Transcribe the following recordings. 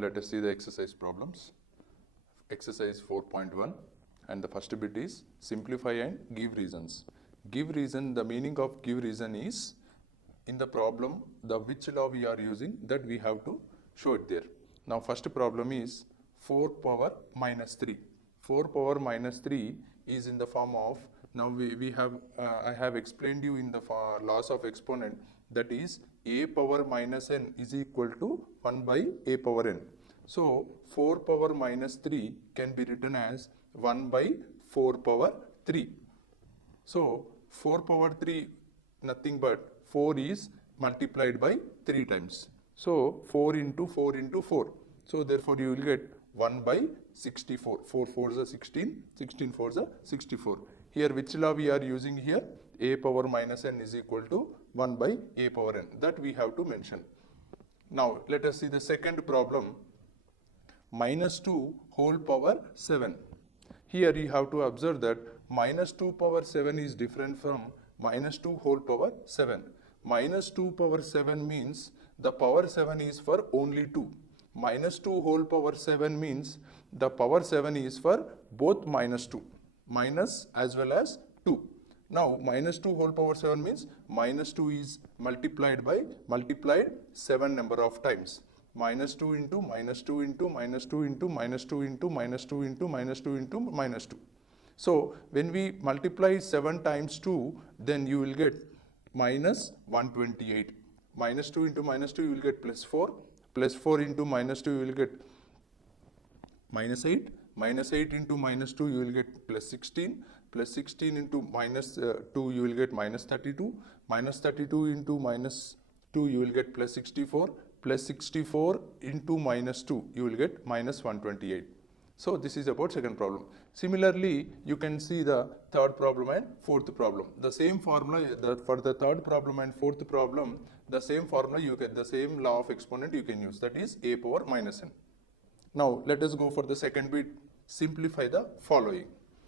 let us see the exercise problems. Exercise 4.1, and the first bit is simplify and give reasons. Give reason, the meaning of give reason is, in the problem, the which law we are using, that we have to show it there. Now first problem is 4 power minus 3. 4 power minus 3 is in the form of, now we have, I have explained you in the laws of exponent, that is a power minus n is equal to 1 by a power n. So 4 power minus 3 can be written as 1 by 4 power 3. So 4 power 3 nothing but 4 is multiplied by 3 times. So 4 into 4 into 4. So therefore you will get 1 by 64. 4 4s are 16, 16 4s are 64. Here which law we are using here? A power minus n is equal to 1 by a power n. That we have to mention. Now let us see the second problem. Minus 2 whole power 7. Here you have to observe that minus 2 power 7 is different from minus 2 whole power 7. Minus 2 power 7 means the power 7 is for only 2. Minus 2 whole power 7 means the power 7 is for both minus 2. Minus as well as 2. Now minus 2 whole power 7 means minus 2 is multiplied 7 number of times. Minus 2 into minus 2 into minus 2 into minus 2 into minus 2 into minus 2 into minus 2. So when we multiply 7 times 2, then you will get minus 128. Minus 2 into minus 2 you will get plus 4. Plus 4 into minus 2 you will get minus 8. Minus 8 into minus 2 you will get plus 16. Plus 16 into minus 2 you will get minus 32. Minus 32 into minus 2 you will get plus 64. Plus 64 into minus 2 you will get minus 128. So this is about second problem. Similarly, you can see the third problem and fourth problem. The same formula for the third problem and fourth problem, the same formula you get, the same law of exponent you can use, that is a power minus n. Now let us go for the second bit. Simplify the following.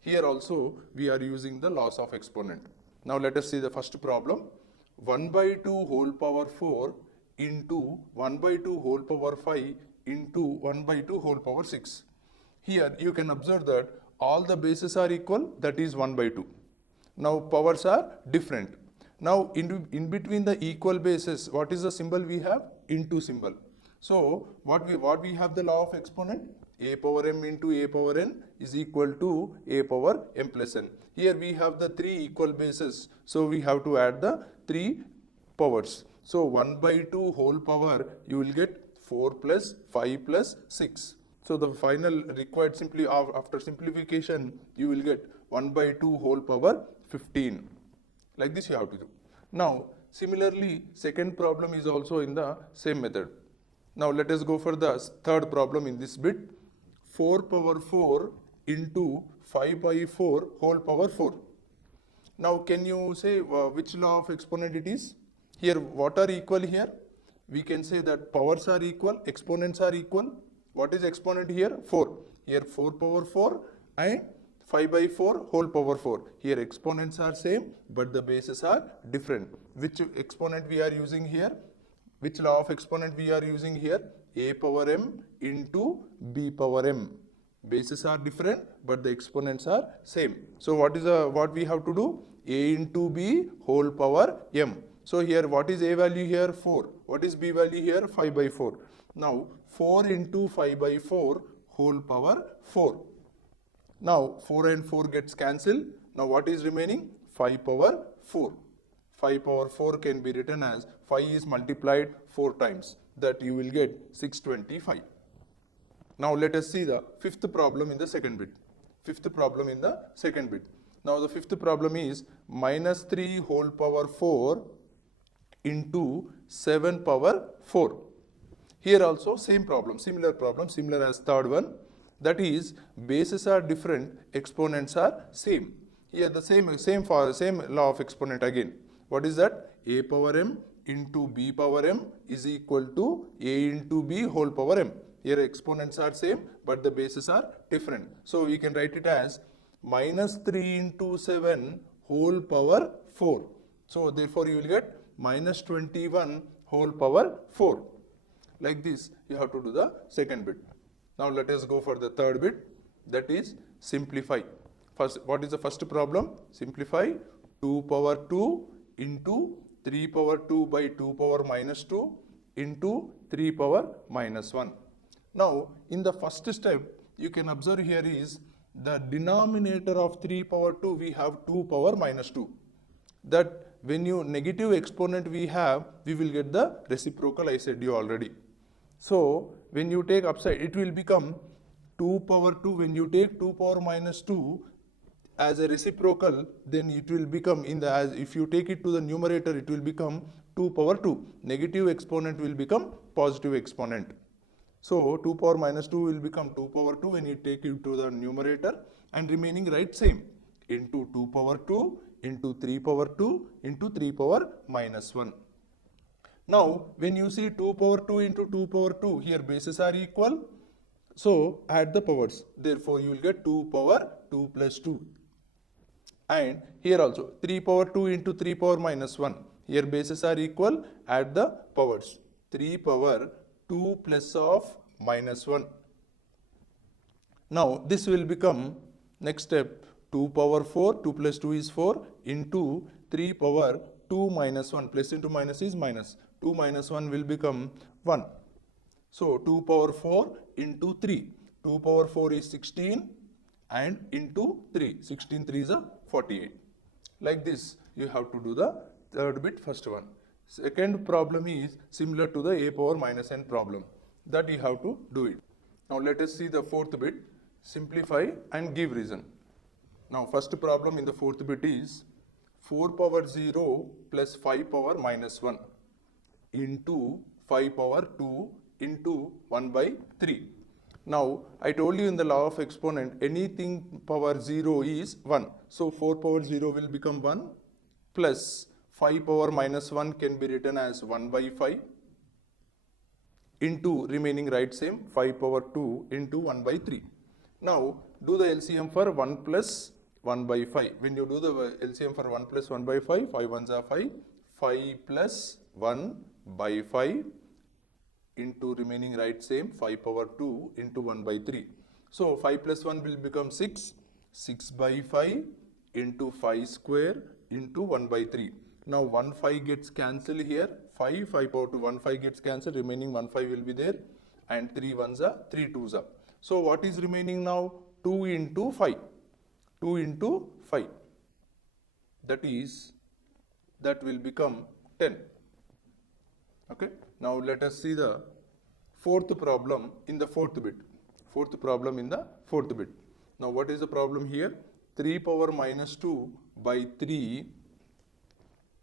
Here also we are using the laws of exponent. Now let us see the first problem. 1 by 2 whole power 4 into 1 by 2 whole power 5 into 1 by 2 whole power 6. Here you can observe that all the bases are equal, that is 1 by 2. Now powers are different. Now in between the equal bases, what is the symbol we have? Into symbol. So what we have the law of exponent? A power m into a power n is equal to a power m plus n. Here we have the 3 equal bases, so we have to add the 3 powers. So 1 by 2 whole power you will get 4 plus 5 plus 6. So the final required, simply after simplification, you will get 1 by 2 whole power 15. Like this you have to do. Now similarly, second problem is also in the same method. Now let us go for the third problem in this bit. 4 power 4 into 5 by 4 whole power 4. Now can you say which law of exponent it is? Here what are equal here? We can say that powers are equal, exponents are equal. What is exponent here? 4. Here 4 power 4 and 5 by 4 whole power 4. Here exponents are same but the bases are different. Which exponent we are using here? Which law of exponent we are using here? A power m into b power m. Bases are different but the exponents are same. So what we have to do? A into b whole power m. So here what is a value here? 4. What is b value here? 5 by 4. Now 4 into 5 by 4 whole power 4. Now 4 and 4 gets cancelled. Now what is remaining? 5 power 4. 5 power 4 can be written as 5 is multiplied 4 times. That you will get 625. Now let us see the fifth problem in the second bit. Fifth problem in the second bit. Now the fifth problem is minus 3 whole power 4 into 7 power 4. Here also same problem, similar as third one. That is, bases are different, exponents are same. Here the same law of exponent again. What is that? A power m into b power m is equal to a into b whole power m. Here exponents are same but the bases are different. So we can write it as minus 3 into 7 whole power 4. So therefore you will get minus 21 whole power 4. Like this, you have to do the second bit. Now let us go for the third bit, that is simplify. First, what is the first problem? Simplify 2 power 2 into 3 power 2 by 2 power minus 2 into 3 power minus 1. Now, in the first step, you can observe here is the denominator of 3 power 2, we have 2 power minus 2. That when you negative exponent we have, we will get the reciprocal, I said you already. So, when you take upside, it will become 2 power 2. When you take 2 power minus 2 as a reciprocal, then it will become if you take it to the numerator, it will become 2 power 2. Negative exponent will become positive exponent. So 2 power minus 2 will become 2 power 2 when you take it to the numerator, and remaining right same into 2 power 2 into 3 power 2 into 3 power minus 1. Now when you see 2 power 2 into 2 power 2, here bases are equal. So add the powers. Therefore you will get 2 power 2 plus 2. And here also 3 power 2 into 3 power minus 1. Here bases are equal. Add the powers. 3 power 2 plus of minus 1. Now this will become, next step, 2 power 4. 2 plus 2 is 4 into 3 power 2 minus 1. Plus into minus is minus. 2 minus 1 will become 1. So 2 power 4 into 3. 2 power 4 is 16 and into 3. 16 3 is a 48. Like this, you have to do the third bit, first one. Second problem is similar to the a power minus n problem. That you have to do it. Now let us see the fourth bit. Simplify and give reason. Now first problem in the fourth bit is 4 power 0 plus 5 power minus 1 into 5 power 2 into 1 by 3. Now, I told you in the law of exponent, anything power 0 is 1. So, 4 power 0 will become 1 plus 5 power minus 1 can be written as 1 by 5 into remaining right same 5 power 2 into 1 by 3. Now, do the LCM for 1 plus 1 by 5. When you do the LCM for 1 plus 1 by 5, 5 ones are 5. 5 plus 1 by 5 into remaining right same 5 power 2 into 1 by 3. So 5 plus 1 will become 6. 6 by 5 into 5 square into 1 by 3. Now 1 5 gets cancelled here. 5 power 2 1 5 gets cancelled. Remaining 1 5 will be there. And 3 ones are 3 twos are. So what is remaining now? 2 into 5. 2 into 5. That will become 10. Okay. Now let us see the fourth problem in the fourth bit. Fourth problem in the fourth bit. Now what is the problem here? 3 power minus 2 by 3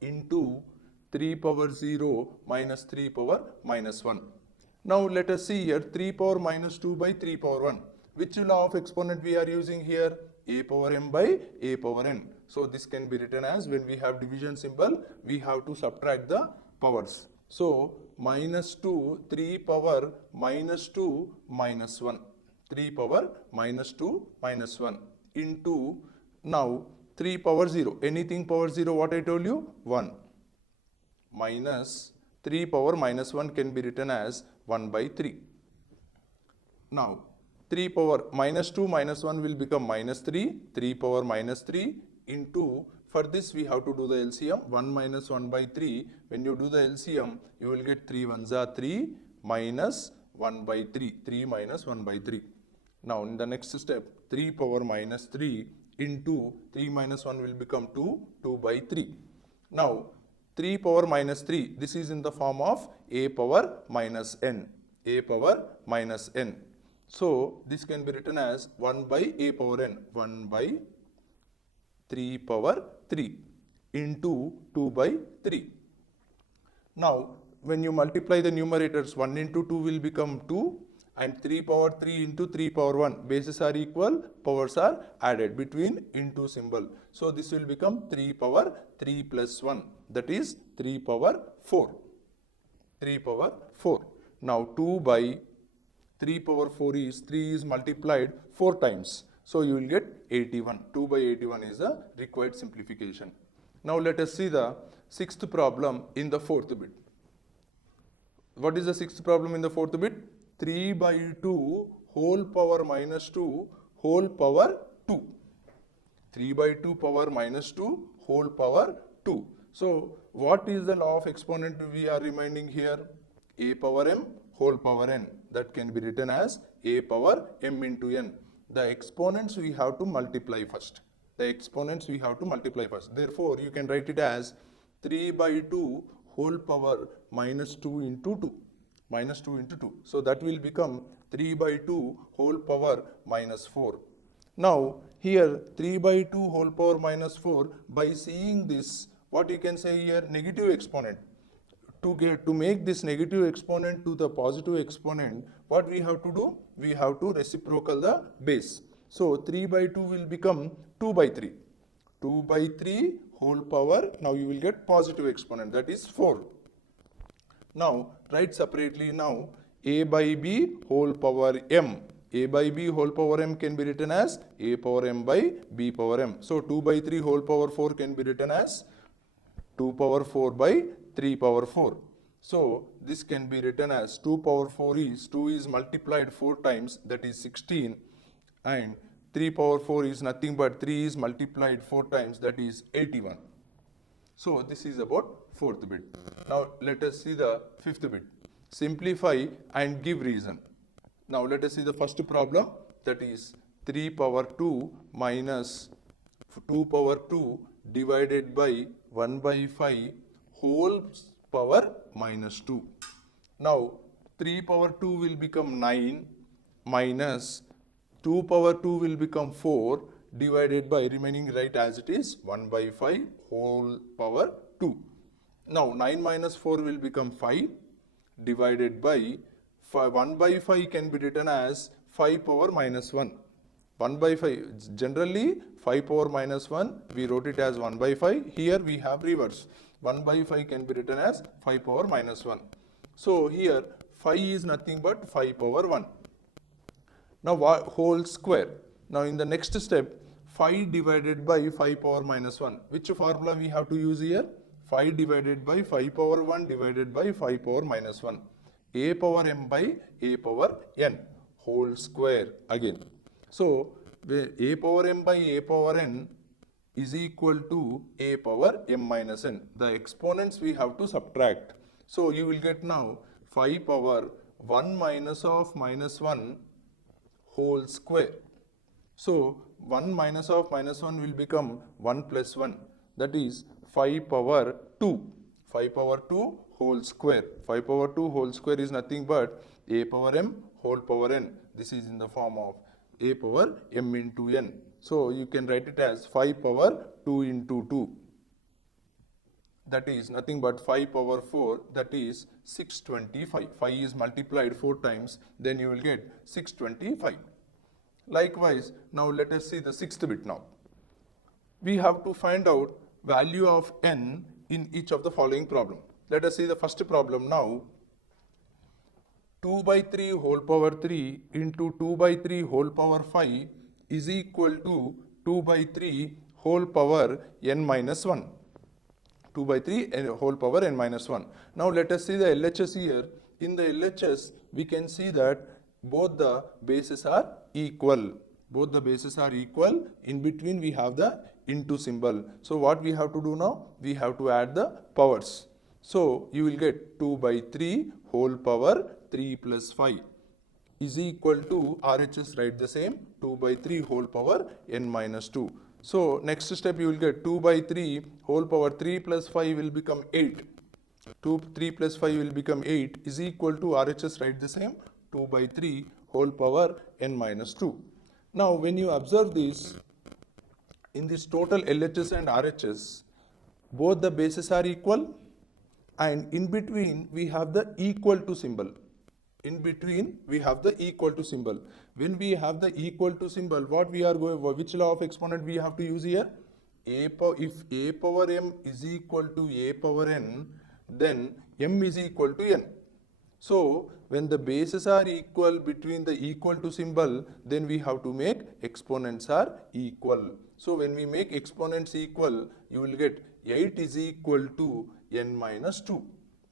into 3 power 0 minus 3 power minus 1. Now let us see here 3 power minus 2 by 3 power 1. Which law of exponent we are using here? A power m by a power n. So this can be written as, when we have division symbol, we have to subtract the powers. So minus 2, 3 power minus 2 minus 1. 3 power minus 2 minus 1 into, now 3 power 0. Anything power 0, what I told you? 1. Minus 3 power minus 1 can be written as 1 by 3. Now 3 power minus 2 minus 1 will become minus 3. 3 power minus 3 into, for this we have to do the LCM. 1 minus 1 by 3. When you do the LCM, you will get 3 ones are 3 minus 1 by 3. 3 minus 1 by 3. Now in the next step, 3 power minus 3 into 3 minus 1 will become 2. 2 by 3. Now 3 power minus 3. This is in the form of a power minus n. A power minus n. So this can be written as 1 by a power n. 1 by 3 power 3 into 2 by 3. Now when you multiply the numerators, 1 into 2 will become 2 and 3 power 3 into 3 power 1. Bases are equal, powers are added between into symbol. So this will become 3 power 3 plus 1, that is 3 power 4. 3 power 4. Now 2 by 3 power 4 is, 3 is multiplied 4 times. So you will get 81. 2 by 81 is the required simplification. Now let us see the sixth problem in the fourth bit. What is the sixth problem in the fourth bit? 3 by 2 whole power minus 2 whole power 2. 3 by 2 power minus 2 whole power 2. So, what is the law of exponent we are reminding here? A power m whole power n. That can be written as a power m into n. The exponents we have to multiply first. Therefore, you can write it as 3 by 2 whole power minus 2 into 2. So, that will become 3 by 2 whole power minus 4. Now, here 3 by 2 whole power minus 4, by seeing this, what you can say here, negative exponent. To make this negative exponent to the positive exponent, what we have to do? We have to reciprocal the base. So, 3 by 2 will become 2 by 3. 2 by 3 whole power, now you will get positive exponent, that is 4. Now, write separately now, a by b whole power m. A by b whole power m can be written as a power m by b power m. So, 2 by 3 whole power 4 can be written as 2 power 4 by 3 power 4. So, this can be written as 2 power 4 is 2 is multiplied 4 times, that is 16, and 3 power 4 is nothing but 3 is multiplied 4 times, that is 81. So, this is about fourth bit. Now, let us see the fifth bit. Simplify and give reason. Now, let us see the first problem, that is 3 power 2 minus 2 power 2 divided by 1 by 5 whole power minus 2. Now, 3 power 2 will become 9 minus 2 power 2 will become 4 divided by, remaining right as it is, 1 by 5 whole power 2. Now, 9 minus 4 will become 5 divided by 1 by 5 can be written as 5 power minus 1. 1 by 5, generally 5 power minus 1, we wrote it as 1 by 5. Here we have reverse. 1 by 5 can be written as 5 power minus 1. So, here 5 is nothing but 5 power 1. Now, whole square. Now, in the next step, 5 divided by 5 power minus 1. Which formula we have to use here? 5 divided by 5 power 1 divided by 5 power minus 1. A power m by a power n whole square again. So, a power m by a power n is equal to a power m minus n. The exponents we have to subtract. So, you will get now 5 power 1 minus of minus 1 whole square. So, 1 minus of minus 1 will become 1 plus 1, that is 5 power 2. 5 power 2 whole square. 5 power 2 whole square is nothing but a power m whole power n. This is in the form of a power m into n. So, you can write it as 5 power 2 into 2. That is nothing but 5 power 4, that is 625. 5 is multiplied 4 times, then you will get 625. Likewise, now let us see the sixth bit now. We have to find out value of n in each of the following problem. Let us see the first problem now. 2 by 3 whole power 3 into 2 by 3 whole power 5 is equal to 2 by 3 whole power n minus 1. 2 by 3 whole power n minus 1. Now, let us see the LHS here. In the LHS, we can see that both the bases are equal. Both the bases are equal. In between, we have the into symbol. So, what we have to do now? We have to add the powers. So, you will get 2 by 3 whole power 3 plus 5 is equal to RHS, write the same, 2 by 3 whole power n minus 2. So, next step you will get 2 by 3 whole power 3 plus 5 will become 8. 3 plus 5 will become 8 is equal to RHS, write the same, 2 by 3 whole power n minus 2. Now, when you observe this, in this total LHS and RHS, both the bases are equal, and in between we have the equal to symbol. In between we have the equal to symbol. When we have the equal to symbol, what we are going, which law of exponent we have to use here? If a power m is equal to a power n, then m is equal to n. So, when the bases are equal between the equal to symbol, then we have to make exponents are equal. So, when we make exponents equal, you will get 8 is equal to n minus 2.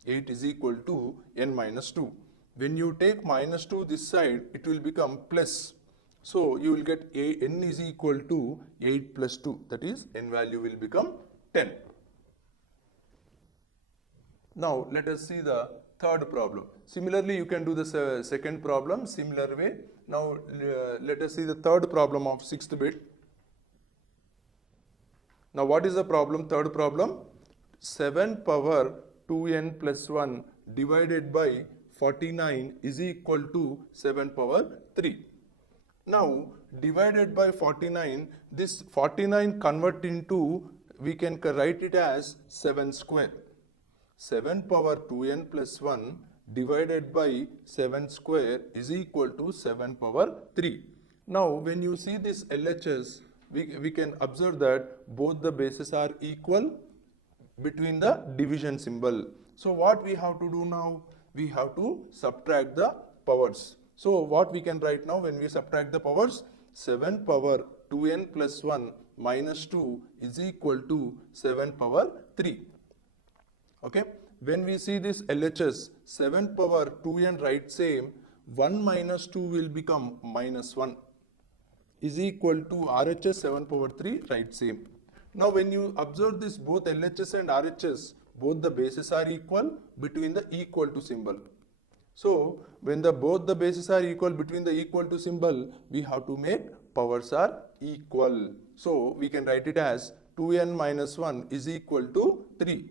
8 is equal to n minus 2. When you take minus 2 this side, it will become plus. So you will get n is equal to 8 plus 2, that is n value will become 10. Now let us see the third problem. Similarly, you can do the second problem similar way. Now let us see the third problem of 6th bit. Now what is the problem? Third problem, 7 power 2n plus 1 divided by 49 is equal to 7 power 3. Now divided by 49, this 49 convert into, we can write it as 7 square. 7 power 2n plus 1 divided by 7 square is equal to 7 power 3. Now when you see this LHS, we can observe that both the bases are equal between the division symbol. So what we have to do now? We have to subtract the powers. So what we can write now when we subtract the powers? 7 power 2n plus 1 minus 2 is equal to 7 power 3. Okay. When we see this LHS, 7 power 2n write same, 1 minus 2 will become minus 1 is equal to RHS 7 power 3 write same. Now when you observe this, both LHS and RHS, both the bases are equal between the equal to symbol. So when both the bases are equal between the equal to symbol, we have to make powers are equal. So we can write it as 2n minus 1 is equal to 3.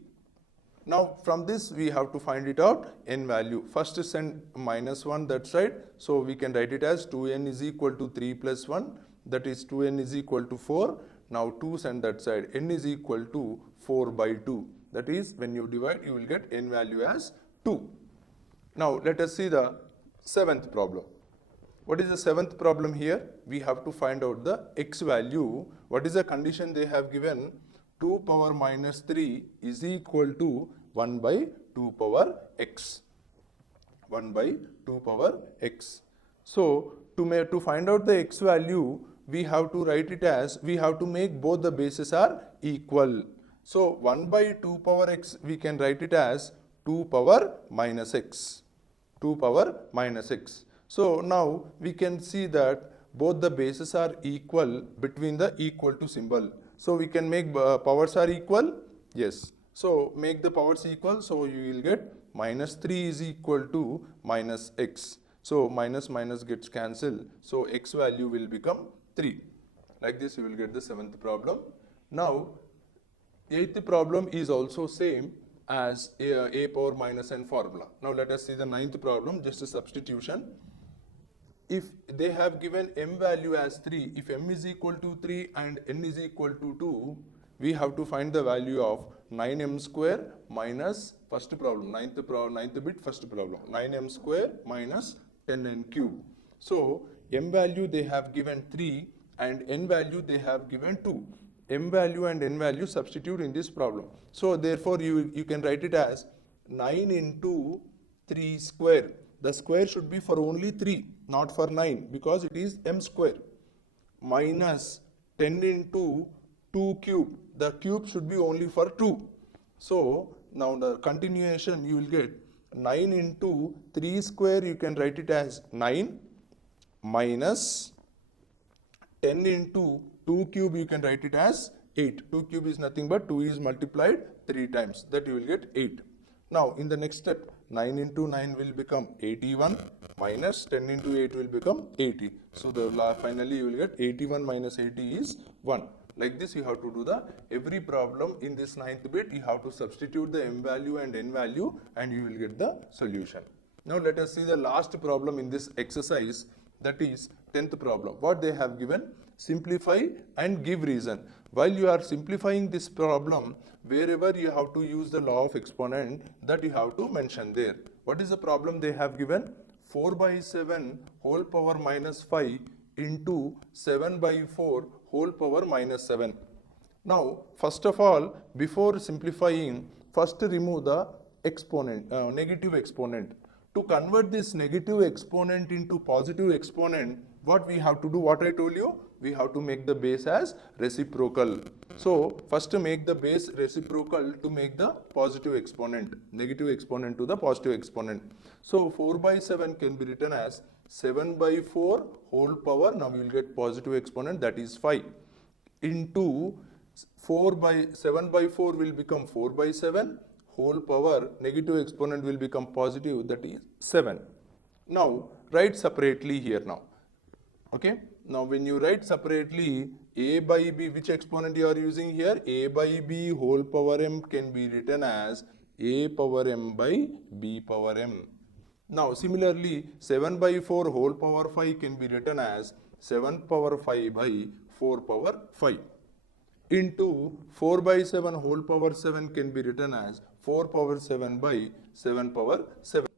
Now from this we have to find it out n value. First send minus 1 that side. So we can write it as 2n is equal to 3 plus 1, that is 2n is equal to 4. Now 2 send that side, n is equal to 4 by 2. That is when you divide, you will get n value as 2. Now let us see the 7th problem. What is the 7th problem here? We have to find out the x value. What is the condition they have given? 2 power minus 3 is equal to 1 by 2 power x. 1 by 2 power x. So to find out the x value, we have to write it as, we have to make both the bases are equal. So 1 by 2 power x, we can write it as 2 power minus x. 2 power minus x. So now we can see that both the bases are equal between the equal to symbol. So we can make powers are equal. Yes. So make the powers equal. So you will get minus 3 is equal to minus x. So minus minus gets cancelled. So x value will become 3. Like this you will get the 7th problem. Now 8th problem is also same as a power minus n formula. Now let us see the 9th problem, just a substitution. If they have given m value as 3, if m is equal to 3 and n is equal to 2, we have to find the value of 9m square minus first problem, 9th bit first problem, 9m square minus 10n cube. So m value they have given 3 and n value they have given 2. M value and n value substitute in this problem. So therefore you can write it as 9 into 3 square. The square should be for only 3, not for 9, because it is m square, minus 10 into 2 cube. The cube should be only for 2. So now the continuation you will get 9 into 3 square, you can write it as 9, minus 10 into 2 cube, you can write it as 8. 2 cube is nothing but 2 is multiplied 3 times, that you will get 8. Now in the next step, 9 into 9 will become 81, minus 10 into 8 will become 80. So finally you will get 81 minus 80 is 1. Like this you have to do the every problem in this 9th bit. You have to substitute the m value and n value and you will get the solution. Now let us see the last problem in this exercise, that is 10th problem. What they have given? Simplify and give reason. While you are simplifying this problem, wherever you have to use the law of exponent, that you have to mention there. What is the problem they have given? 4 by 7 whole power minus 5 into 7 by 4 whole power minus 7. Now first of all, before simplifying, first remove the exponent, negative exponent. To convert this negative exponent into positive exponent, what we have to do, what I told you, we have to make the base as reciprocal. So first make the base reciprocal to make the positive exponent, negative exponent to the positive exponent. So 4 by 7 can be written as 7 by 4 whole power, now you will get positive exponent, that is 5, into 7 by 4 will become 4 by 7 whole power, negative exponent will become positive, that is 7. Now write separately here now. Okay, now when you write separately, a by b, which exponent you are using here? A by b whole power m can be written as a power m by b power m. Now similarly, 7 by 4 whole power 5 can be written as 7 power 5 by 4 power 5, into 4 by 7 whole power 7 can be written as 4 power 7 by 7 power 7.